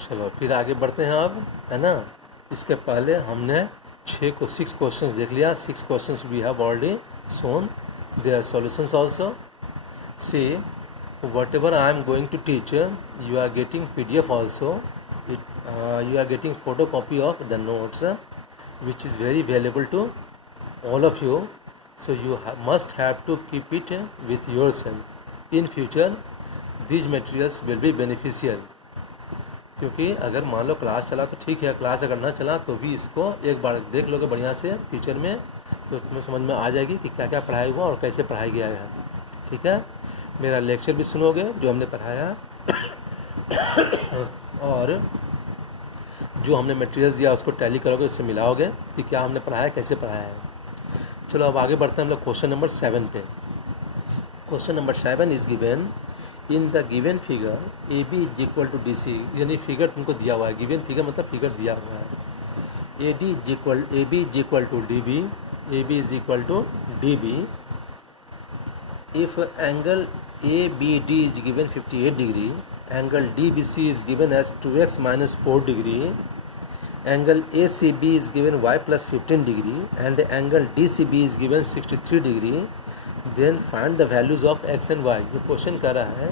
चलो फिर आगे बढ़ते हैं अब, है ना। इसके पहले हमने 6 क्वेश्चंस देख लिया। 6 questions we have already shown their solutions also. See, whatever I am going to teach, you are getting PDF also. You are getting photocopy of the notes, which is very valuable to all of you. So you must have to keep it with yourself. In future, these materials will be beneficial. क्योंकि अगर मान लो class चला तो ठीक है, class अगर ना चला तो भी इसको एक बार देख लोगे बढ़िया से फ्यूचर में, तो तुम्हें समझ में आ जाएगी कि क्या क्या पढ़ाई हुआ और कैसे पढ़ाया गया है। ठीक है, मेरा लेक्चर भी सुनोगे जो हमने पढ़ाया और जो हमने मटेरियल्स दिया उसको टैली करोगे, उससे मिलाओगे कि क्या हमने पढ़ाया, कैसे पढ़ाया है। चलो अब आगे बढ़ते हैं हम लोग क्वेश्चन नंबर 7 पे। Question number 7 is given in the given figure A B is equal to D C, यानी फिगर तुमको दिया हुआ है। गिवन फिगर मतलब फिगर दिया हुआ है। A B is equal to D B, A B is equal to D B. If angle A B D is given 58 degree, angle D B C is given as 2x - 4 degree, angle A C B is given y + 15 degree and angle D C B is given 63 degree, then find the values of x and y। ये question कर रहा है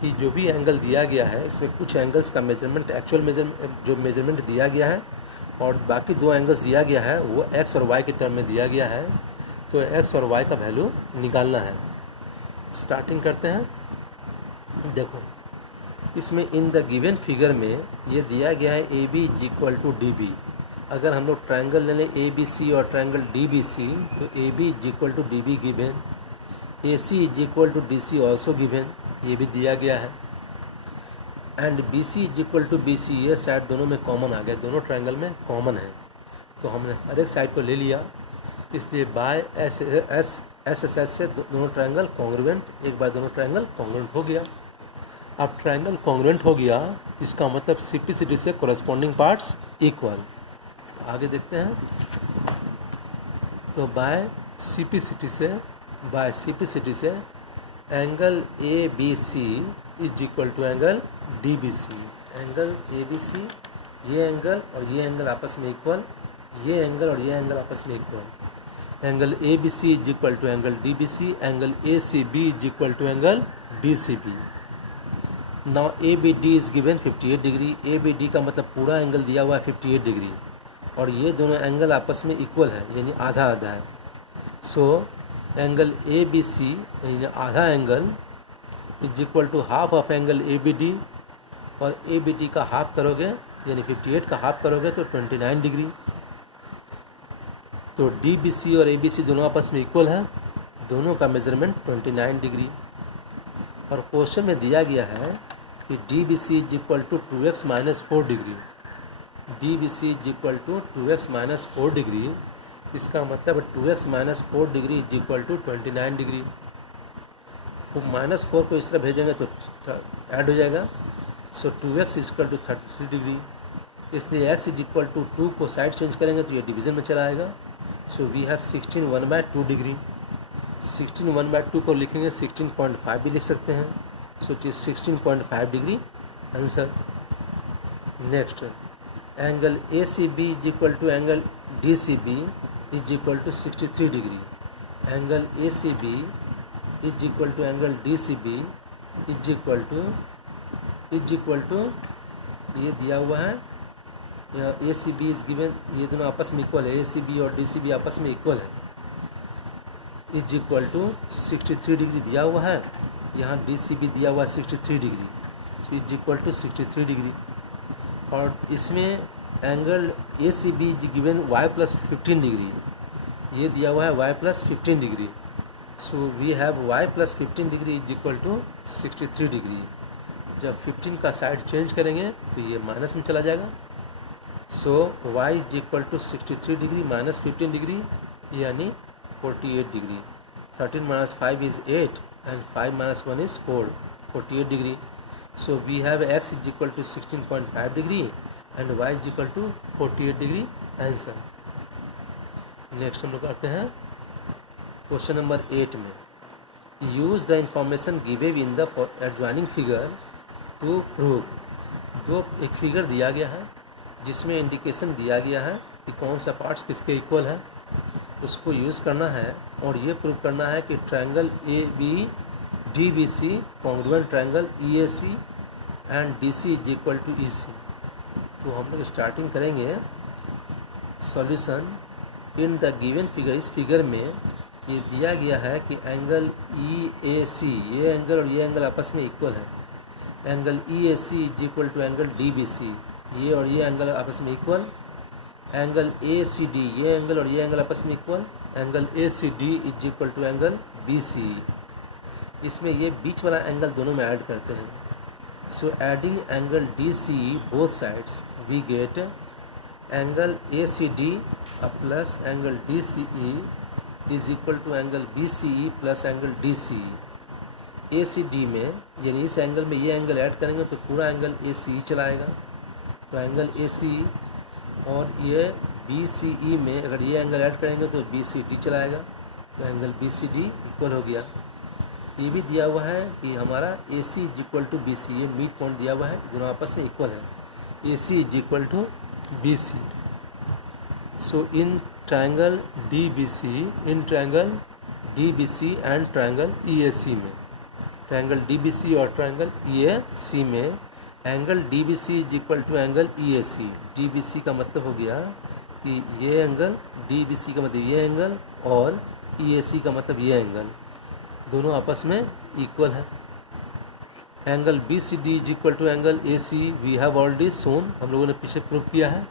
कि जो भी angle दिया गया है इसमें कुछ एंगल्स का मेजरमेंट, एक्चुअल मेजरमेंट दिया गया है और बाकी 2 एंगल्स दिया गया है वो x और y के टर्म में दिया गया है। तो x और y का वैल्यू निकालना है। स्टार्टिंग करते हैं। देखो इसमें इन द गिवन फिगर में ये दिया गया है A B is equal to D B. अगर हम लोग ट्रायंगल ले लें ए बी सी और ट्रायंगल डी बी सी, तो A B is equal to D B given, A C is equal to D C also given, ये भी दिया गया है, and B C is equal to B C. ये साइड दोनों में कॉमन आ गया, दोनों ट्रायंगल में कॉमन है, तो हमने हर एक साइड को ले लिया। इसलिए बाय एस एस से दोनों ट्रायंगल कॉन्ग्रुएंट, एक बार दोनों ट्रायंगल कॉन्ग्रुएंट हो गया। अब ट्रायंगल कॉन्ग्रुएंट हो गया, इसका मतलब सिम्प्लिसिटी से कोरस्पॉन्डिंग पार्ट्स इक्वल। आगे देखते हैं। तो बाय सिम्प्लिसिटी से angle A B C is equal to angle D B C. Angle A B C, ये एंगल और ये एंगल आपस में इक्वल, ये एंगल और ये एंगल आपस में equal. Angle A B C is equal to angle D B C, angle A C B is equal to angle D C B. Now A B D is given 58 degree. A B D का मतलब पूरा angle दिया हुआ है 58 degree और ये दोनों angle आपस में इक्वल है, यानी आधा आधा है। सो एंगल ए बी सी यानी आधा angle is equal to half of angle A B D, और ए बी डी का हाफ करोगे यानी 58 का हाफ करोगे तो 29 डिग्री। तो डी बी सी और ए बी सी दोनों आपस में इक्वल है, दोनों का मेजरमेंट 29 डिग्री। और क्वेश्चन में दिया गया है कि D B C is equal to 2x - 4 degree. D B C is equal to 2x - 4 degree, इसका मतलब 2x - 4 degree is equal to 29 degree. -4 को इस तरह भेजेंगे तो ऐड हो जाएगा। So 2x is equal to 33 degree. इसलिए x इज इक्वल टू 2 को साइड चेंज करेंगे तो ये डिवीज़न में चला आएगा। सो वी हैव 16 1/2 डिग्री। 16 1/2 को लिखेंगे 16.5 भी लिख सकते हैं। So it is 16.5 degree answer. Next, angle A C B is equal to angle D C B is equal to 63 degree. Angle A C B is equal to angle D C B is equal to ये दिया हुआ है, A C B is given, ये दोनों आपस में equal है, A C B और डी सी बी आपस में इक्वल है, इज इक्वल टू 63 डिग्री दिया हुआ है। यहाँ डी सी बी दिया हुआ है 63 degree, so is equal to 63 degree. और इसमें angle A C B is given y + 15 degree, ये दिया हुआ है y + 15 degree. So we have y + 15 degree is equal to 63 degree. जब 15 का साइड चेंज करेंगे तो ये माइनस में चला जाएगा। So y is equal to 63 degree - 15 degree यानी 48 डिग्री। 13 - 5 इज 8 and 5 - 1 is 4, 48 degree. So we have x is equal to 16.5 degree and y is equal to 48 degree answer. Next हम लोग करते हैं क्वेश्चन नंबर 8 में। Use the information given in the adjoining figure to prove दो एक figure दिया गया है जिसमें इंडिकेशन दिया गया है कि कौन सा पार्ट्स किसके इक्वल है, उसको यूज़ करना है और ये प्रूव करना है कि triangle A B D B C congruent triangle E A C and D C is equal to E C. तो हम लोग स्टार्टिंग करेंगे solution in the given figure. इस फिगर में ये दिया गया है कि एंगल ई ए सी, ये एंगल और ये एंगल आपस में इक्वल है। Angle E A C is equal to angle D B C, ये और ये एंगल आपस में equal. Angle A C D, ये एंगल और ये एंगल आपस में equal. Angle A C D is equal to angle B C. इसमें ये बीच वाला एंगल दोनों में ऐड करते हैं। So adding angle D C both sides we get angle A C D plus angle D C E is equal to angle B C E plus angle D C E. A C D में यानी इस angle में ये angle add करेंगे तो पूरा angle A सी ई चलाएगा। तो एंगल ए सी ई और ये बी सी ई में अगर ये एंगल ऐड करेंगे तो बी सी डी चलाएगा। तो angle B C D equal हो गया। ये भी दिया हुआ है कि हमारा A C is equal to B C, ये मिड पॉइंट दिया हुआ है, दोनों आपस में इक्वल है। A C is equal to B C. So in triangle D B C, in triangle D B C and triangle E A C में, triangle D B सी और ट्रायंगल ई ए सी में angle D B C is equal to angle E A C. D B C का मतलब हो गया कि ये angle, D B C का मतलब ये एंगल और ई ए सी का मतलब ये एंगल, दोनों आपस में इक्वल है। Angle B C D is equal to angle A C we have already shown, हम लोगों ने पीछे प्रूव किया है।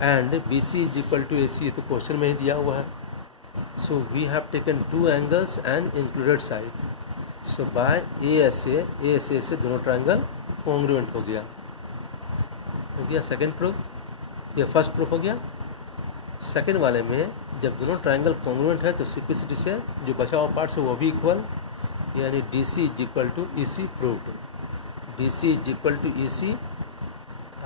And B C is equal to A C, ये तो क्वेश्चन में ही दिया हुआ है। So we have taken two angles and included side. So by A S A से दोनों ट्रायंगल कॉन्ग्रुएंट हो गया सेकेंड प्रूफ। ये फर्स्ट प्रूफ हो गया। सेकेंड वाले में जब दोनों ट्रायंगल कॉन्ग्रुएंट है तो सिंप्लिसिटी से जो बचा हुआ पार्ट्स है वो भी इक्वल, यानी D C is equal to E C proved. D C is equal to E C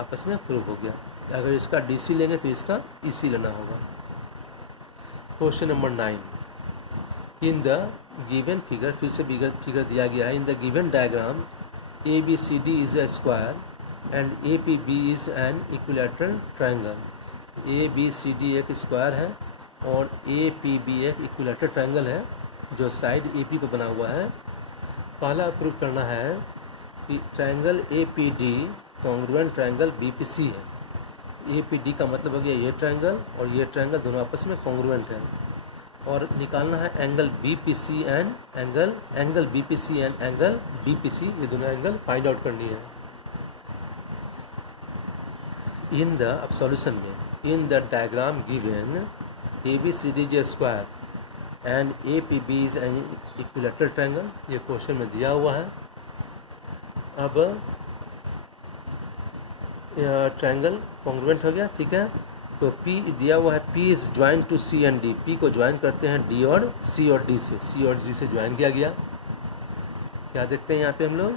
आपस में प्रूव हो गया। अगर इसका डी सी लेंगे तो इसका ई सी लेना होगा। Question number 9, in the given figure, फिर से फिगर दिया गया है। In the given diagram A B C D is a square and A P B is an equilateral triangle. A B C D एक square है और A P B एक equilateral triangle है जो साइड ए पी पर बना हुआ है। पहला प्रूव करना है कि triangle A P D congruent triangle B P C है। ए पी डी का मतलब हो गया ये ट्रायंगल और ये ट्रायंगल दोनों आपस में कॉन्ग्रुएंट है। और निकालना है angle B P C and angle B P C and angle D P C, ये दोनों एंगल फाइंड आउट करनी है। इन द अब सॉल्यूशन में, in the diagram given A B C D J square and A P B is an equilateral triangle, ये question में दिया हुआ है। अब ट्रायंगल कॉन्ग्रुएंट हो गया, ठीक है। तो P दिया हुआ है, P is join to C and D, P को ज्वाइन करते हैं D और C और D से, C और D से ज्वाइन किया गया। क्या देखते हैं यहाँ पे हम लोग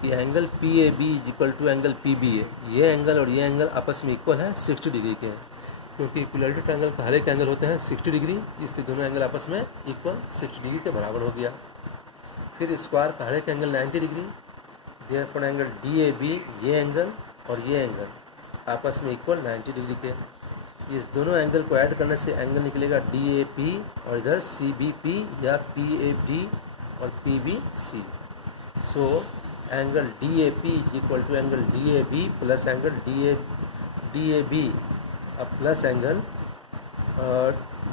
कि angle P A B is equal to angle P B A, ये एंगल और ये एंगल आपस में इक्वल है, 60 डिग्री के हैं, क्योंकि इक्वलिटी ट्रायंगल का हर एक एंगल होते हैं 60 डिग्री, इसलिए दोनों एंगल आपस में इक्वल 60 डिग्री के बराबर हो गया। फिर स्क्वायर का हर एक angle 90 degree, therefore angle D A B, ये एंगल और ये एंगल आपस में इक्वल 90 डिग्री के। इस दोनों एंगल को ऐड करने से एंगल निकलेगा डी ए पी और इधर सी बी पी या पी ए डी और P B C. So angle D A P is equal to angle D A B plus angle D A B plus angle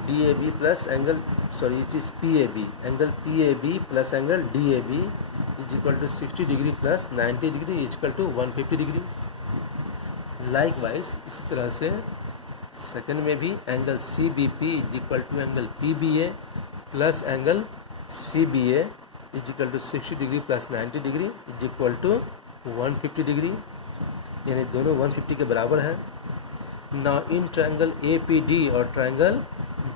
D A B plus angle sorry it is P A B, angle P A B plus angle D A B is equal to 60 degree plus 90 degree is equal to 150 degree. Likewise इसी तरह से second में भी angle C B P is equal to angle P B A plus angle C B A is equal to 60 degree plus 90 degree is equal to 150 degree, यानी दोनों 150 के बराबर है। Now in triangle A P D और triangle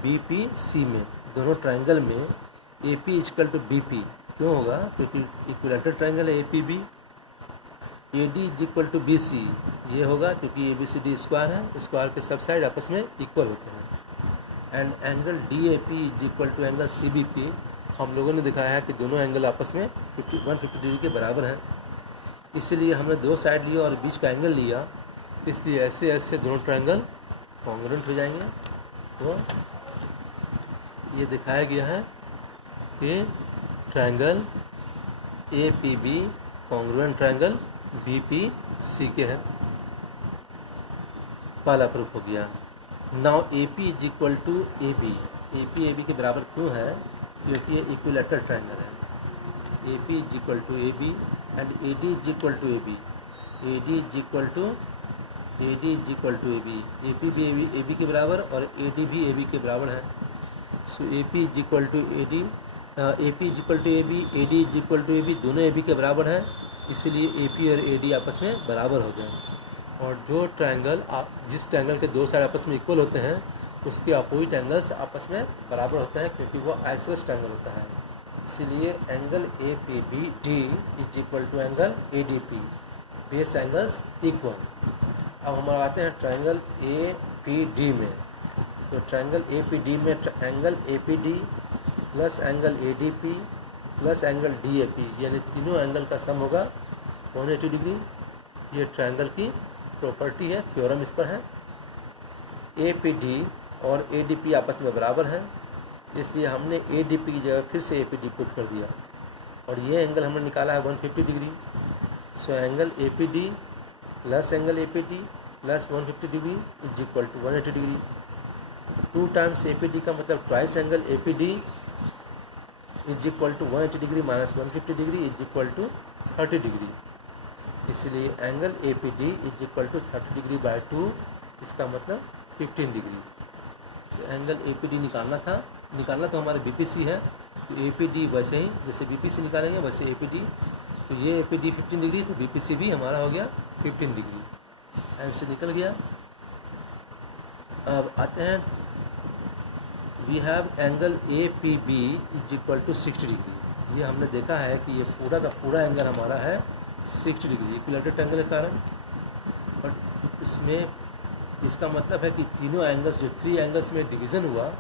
B P C में, दोनों triangle में A P is equal to B P क्यों होगा, क्योंकि इक्विलैटरल ट्रायंगल है A P B. A D is equal to B C, ये होगा क्योंकि A B C D square है, स्क्वायर के सब साइड आपस में इक्वल होते हैं। And angle D A P is equal to angle C B P, हम लोगों ने दिखाया है कि दोनों एंगल आपस में 150 डिग्री के बराबर हैं। इसलिए हमने दो साइड लिया और बीच का एंगल लिया, इसलिए ऐसे ऐसे दोनों ट्रायंगल कॉन्ग्रुएंट हो जाएंगे। तो ये दिखाया गया है कि triangle A P B congruent triangle B P C के है। पहला प्रूफ हो गया। Now A P is equal to A B. A B के बराबर क्यों है? क्योंकि ये इक्विलेटरल ट्रायंगल है। A P is equal to A B and A D is equal to A B. A D is equal to A D is equal to A B. A P भी A B के बराबर और A D भी A B के बराबर है। So A P is equal to A D, A P is equal to A B, A D is equal to A B, दोनों A B के बराबर है, इसीलिए ए पी और ए डी आपस में बराबर हो गए। और जो ट्रायंगल जिस ट्रायंगल के दो साइड आपस में इक्वल होते हैं उसके अपोजिट एंगल्स आपस में बराबर होते हैं, क्योंकि वो आइसोसेलेस ट्रायंगल होता है। इसीलिए angle A P B D is equal to angle A D P, base angles equal. अब हम आते हैं ट्रायंगल ए पी डी में। तो ट्रायंगल ए पी डी में angle A P D plus angle A D P plus angle D A P, यानी तीनों angle का सम होगा 180 डिग्री। ये ट्रायंगल की प्रॉपर्टी है, थ्योरम इस पर है। ए पी डी और ए डी पी आपस में बराबर हैं, इसलिए हमने ए डी पी की जगह फिर से ए पी डी पुट कर दिया और ये एंगल हमने निकाला है 150 degree. So angle A P D plus angle A P D plus 150 degree is equal to 180 degree. 2 times A P D का मतलब twice angle A P D is equal to 180 degree minus 150 degree is equal to 30 degree. इसलिए angle A P D is equal to 30 degree by 2, इसका मतलब 15 degree. तो angle A P D निकालना तो हमारे B P C है, तो ए P D वैसे ही जैसे बी पी सी निकालेंगे वैसे ए पी डी। तो ये ए पी डी 15 डिग्री, तो बी पी सी भी हमारा हो गया 15 डिग्री, ऐसे निकल गया। अब आते हैं, we have angle A P B is equal to 60 degree. ये हमने देखा है कि ये पूरा का पूरा एंगल हमारा है 60 डिग्री इक्विलेटरल ट्रायंगल के कारण। और इसमें इसका मतलब है कि तीनों एंगल्स, जो 3 एंगल्स में डिवीज़न हुआ,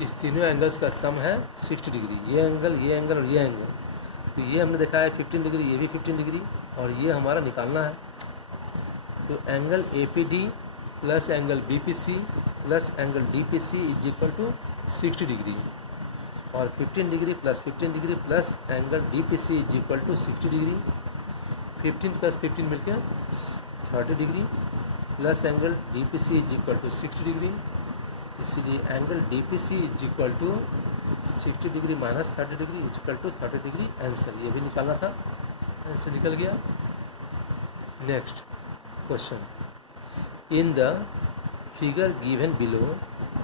इस तीनों एंगल्स का सम है 60 डिग्री। ये एंगल और ये एंगल, तो ये हमने देखा है 15 डिग्री, ये भी 15 डिग्री, और ये हमारा निकालना है। तो angle A P D plus angle B P C plus angle D P C is equal to 60 degree, और 15 degree plus 15 degree plus angle D P C is equal to 60 degree. 15 plus 15 मिलकर 30 degree plus angle D P C is equal to 60 degree. इसीलिए angle D P C is equal to 60 degree minus 30 degree is equal to 30 degree. Answer ये भी निकालना था, answer निकल गया। Next question, in the figure given below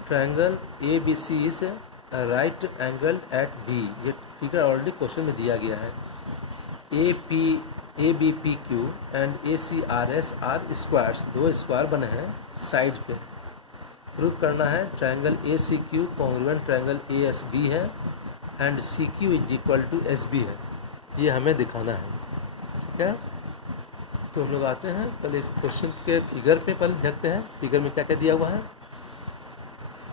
triangle A B C is right angle at B. ये figure already question में दिया गया है। A B P Q and A C R S are squares, 2 square बने हैं side पे। Prove करना है triangle A C Q congruent triangle A S B है and C Q is equal to S B है। ये हमें दिखाना है, ठीक है। तो हम लोग आते हैं पहले इस क्वेश्चन के फिगर पे, पहले देखते हैं फिगर में क्या क्या दिया हुआ है।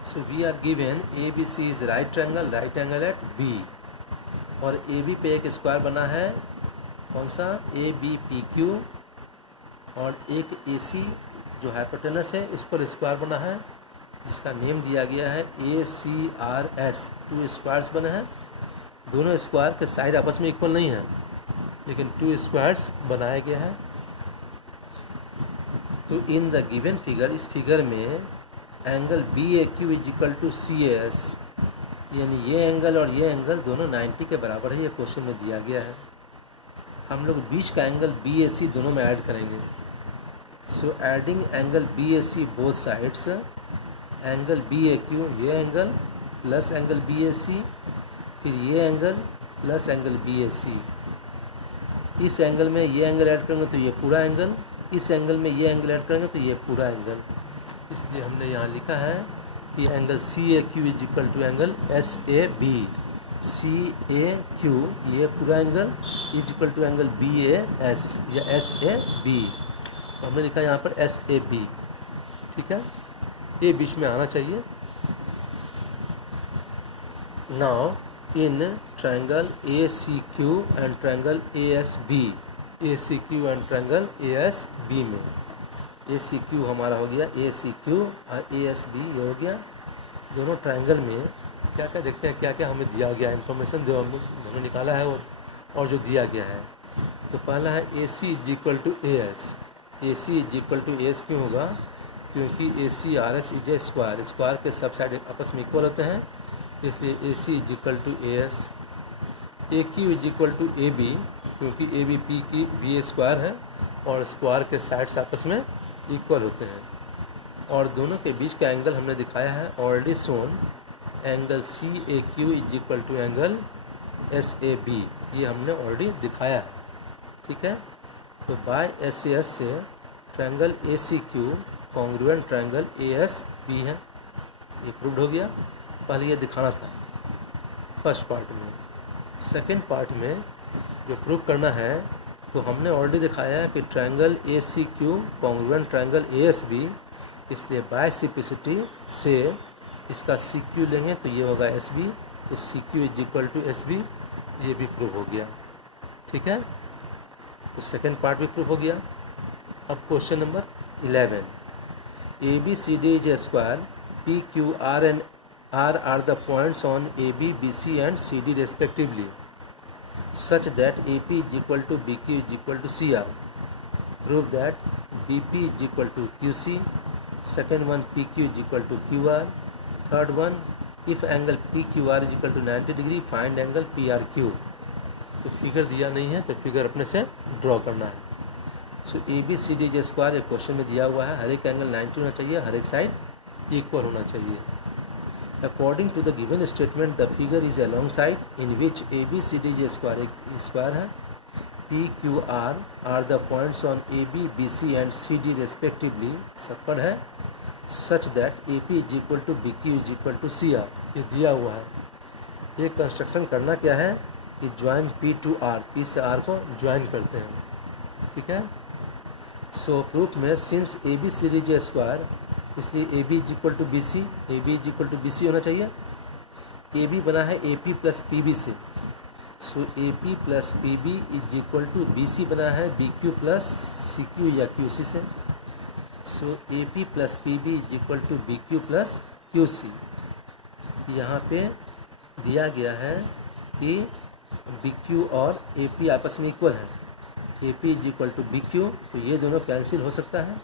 So we are given A B C is right angle at B, और ए बी पे एक स्क्वायर बना है, कौन सा? ए बी पी क्यू, और एक ए सी जो हाइपोटेनस है उस पर स्क्वायर बना है, जिसका नेम दिया गया है A C R S. 2 squares बने हैं, दोनों स्क्वायर के साइड आपस में इक्वल नहीं है, लेकिन 2 स्क्वायर्स बनाया गया है। तो इन द गिवन फिगर, इस फिगर में angle B A Q is equal to C A S, यानी ये एंगल और ये एंगल दोनों 90 के बराबर है, ये क्वेश्चन में दिया गया है। हम लोग बीच का एंगल बी ए सी दोनों में ऐड करेंगे। सो adding angle B A C both sides, angle B A Q ये angle plus angle B A सी, फिर ये angle plus angle B A सी। इस एंगल में ये एंगल ऐड करेंगे तो ये पूरा एंगल, इस एंगल में ये एंगल ऐड करेंगे तो ये पूरा एंगल। इसलिए हमने यहाँ लिखा है कि angle C A Q is equal to angle S A B. C A Q ये पूरा angle is equal to angle B A S या एस ए बी। तो हमने लिखा यहाँ पर एस ए बी, ठीक है, ये बीच में आना चाहिए। Now in triangle A C Q and triangle A S B, A C Q and triangle A S B में। ए सी क्यू हमारा हो गया, ए सी क्यू और ए एस बी ये हो गया। दोनों ट्रायंगल में क्या क्या देखते हैं, क्या क्या हमें दिया गया इन्फॉर्मेशन जो हमें निकाला है और जो दिया गया है। तो पहला है A C is equal to A S. A C is equal to A S क्यों होगा, क्योंकि A C R S is a square, square के सब साइड आपस में इक्वल होते हैं, इसलिए A C is equal to A S. A Q is equal to A B, क्योंकि ए बी पी की बी ए स्क्वायर है और स्क्वायर के साइड्स आपस में इक्वल होते हैं। और दोनों के बीच का एंगल हमने दिखाया है already shown, angle C A Q is equal to angle S A B, ये हमने ऑलरेडी दिखाया है। ठीक है, तो बाय एस ए एस से triangle A C Q congruent triangle A S B है, ये प्रूव्ड हो गया। पहले ये दिखाना था फर्स्ट पार्ट में। सेकेंड पार्ट में जो प्रूव करना है तो हमने ऑलरेडी दिखाया है कि triangle A C Q congruent triangle A S B, इसलिए बायसिपिसिटी से इसका सी क्यू लेंगे तो ये होगा एस बी, तो C Q is equal to S B, ये भी प्रूव हो गया। ठीक है, तो सेकेंड पार्ट भी प्रूव हो गया। अब question number 11, A B C D is a square, P Q R and R are the points on A B B C and C D respectively such that AP is equal to BQ is equal to CR. Prove that BP is equal to QC. Second one, PQ is equal to QR. Third one, if angle PQR is equal to 90 degree, find angle PRQ. तो figure दिया नहीं है तो figure अपने से draw करना है। सो ABCD जो स्क्वायर एक क्वेश्चन में दिया हुआ है, हर एक एंगल 90 होना चाहिए, हर एक साइड इक्वल होना चाहिए। According to the given statement, the figure is along side in which ABCD is a square है, PQR are the points on AB, BC and CD respectively, सब पर है, such that AP is equal to BQ is equal to CR, ये दिया हुआ है। ये construction करना क्या है कि join P to R, P से R को ज्वाइन करते हैं। ठीक है, सो प्रूफ में since ABCD is a square, इसलिए A B is equal to B C, A B is equal to B C होना चाहिए। ए बी बना है A P plus P B से, so A P plus P B is equal to B C बना है B Q plus C Q या Q C से, so A P plus P B is equal to B Q plus Q C. यहाँ पे दिया गया है कि बी क्यू और ए पी आपस में इक्वल है, A P is equal to B Q, तो ये दोनों कैंसिल हो सकता है,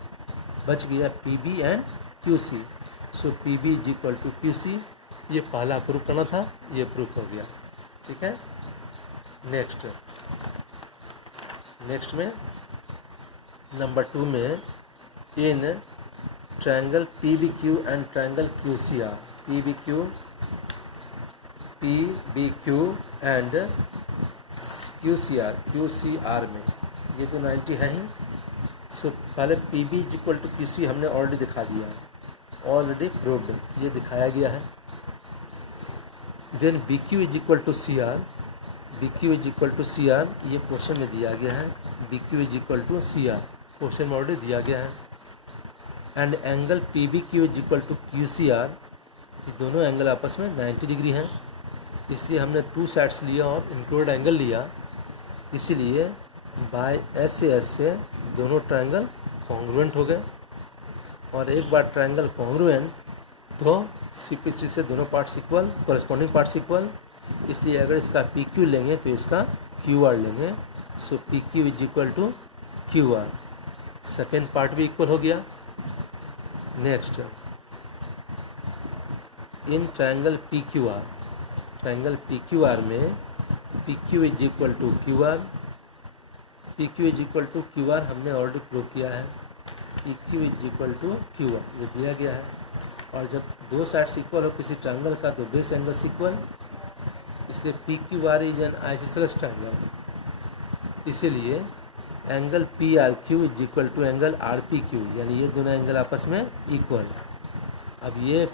बच गया P B and Q C. So P B is equal to Q C, ये पहला प्रूफ करना था, ये प्रूफ हो गया। ठीक है, नेक्स्ट में नंबर 2 में in triangle P B Q and triangle Q C R, P B Q and Q C R में ये तो 90 है ही। सो पहले P B is equal to Q C हमने ऑलरेडी दिखा दिया, ऑलरेडी प्रूव्ड, ये दिखाया गया है। Then B Q is equal to C R, B Q is equal to C R ये क्वेश्चन में दिया गया है, B Q is equal to C R question में ऑलरेडी दिया गया है। And angle P B Q is equal to Q C R, ये दोनों एंगल आपस में 90 डिग्री हैं, इसलिए हमने 2 साइड्स लिया और इंक्लूडेड एंगल लिया, इसीलिए बाय एस ए एस से दोनों ट्रायंगल कॉन्ग्रुएंट हो गए। और एक बार ट्रायंगल कॉन्ग्रुएंट तो सिपिसिटी से दोनों parts equal, corresponding parts equal, इसलिए अगर इसका पी क्यू लेंगे तो इसका क्यू आर लेंगे। So P Q is equal to Q R, second part भी इक्वल हो गया। Next in triangle P Q R, triangle P Q R में P Q is equal to Q R, P Q is equal to Q R हमने already prove किया है, P Q is equal to Q R ये दिया गया है। और जब दो साइड्स इक्वल हो किसी ट्रायंगल का तो बेस एंगल्स इक्वल, इसलिए P Q R is an isosceles triangle, इसीलिए angle P R Q is equal to angle R P Q, यानी ये दोनों एंगल आपस में इक्वल। अब ये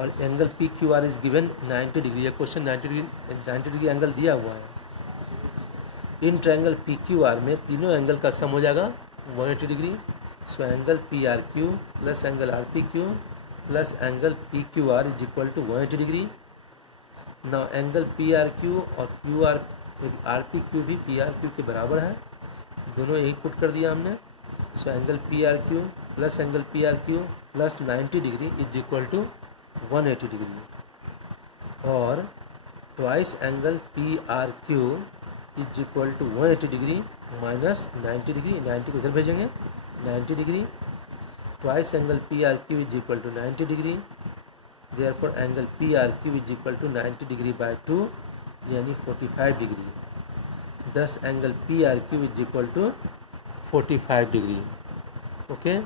और angle P Q R is given 90 degree, ये क्वेश्चन 90 डिग्री एंगल दिया हुआ है। In triangle P Q R में तीनों एंगल का सम हो जाएगा 180 degree. So angle P R Q plus angle R P Q plus angle P Q R is equal to 180 degree. Now angle P R Q और Q R P Q भी P R Q के बराबर है, दोनों एक put कर दिया हमने। So angle P R Q plus angle P R Q plus 90 degree is equal to 180 degree, और twice angle P R Q is equal to 180 degree minus 90 degree, 90 को इधर भेजेंगे, 90 degree, twice angle P R Q is equal to 90 degree, therefore angle P R Q is equal to 90 degree by 2 यानी 45 degree, दस angle P R Q is equal to 45 degree. Okay.